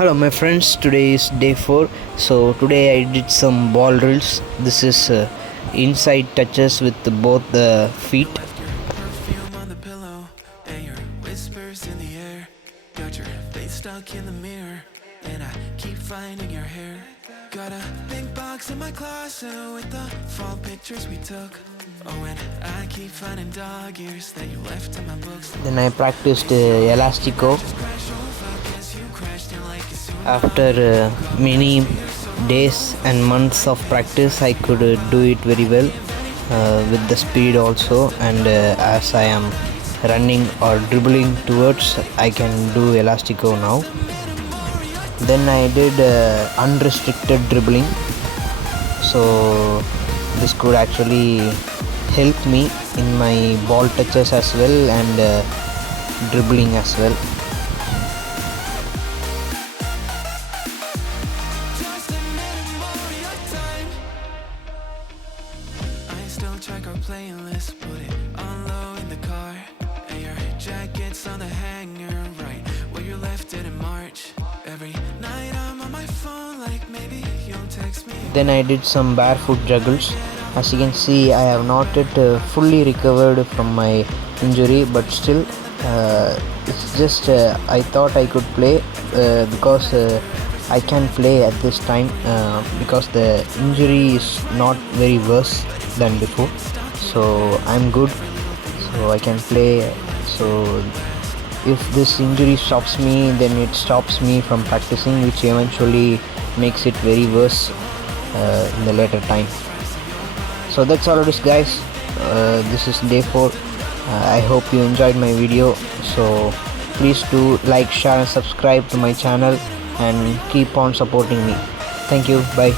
Hello my friends, today is day 4. So today I did some ball drills. This is inside touches with both the feet. Perfume on the pillow and your whispers in the air. Got your face stuck in the mirror and I keep finding your hair. Got a big box in my closet with the fall pictures we took. Oh, and I keep finding dog ears that you left in my books. Then I practiced elastico. After many days and months of practice, I could do it very well with the speed also, and as I am running or dribbling towards, I can do elastico now. Then I did unrestricted dribbling, so this could actually help me in my ball touches as well and dribbling as well. Still check our playlist, put it on low in the car, and your jacket's on the hanger right where you left it in March. Every night I'm on my phone like maybe you'll text me. Then I did some barefoot juggles. As you can see, I have not yet fully recovered from my injury, but still it's just I thought I could play because I can play at this time because the injury is not very worse than before, so I'm good, so I can play. So if this injury stops me, then it stops me from practicing, which eventually makes it very worse in the later time. So that's all it is, guys. This is day 4. I hope you enjoyed my video, so please do like, share and subscribe to my channel and keep on supporting me. Thank you. Bye.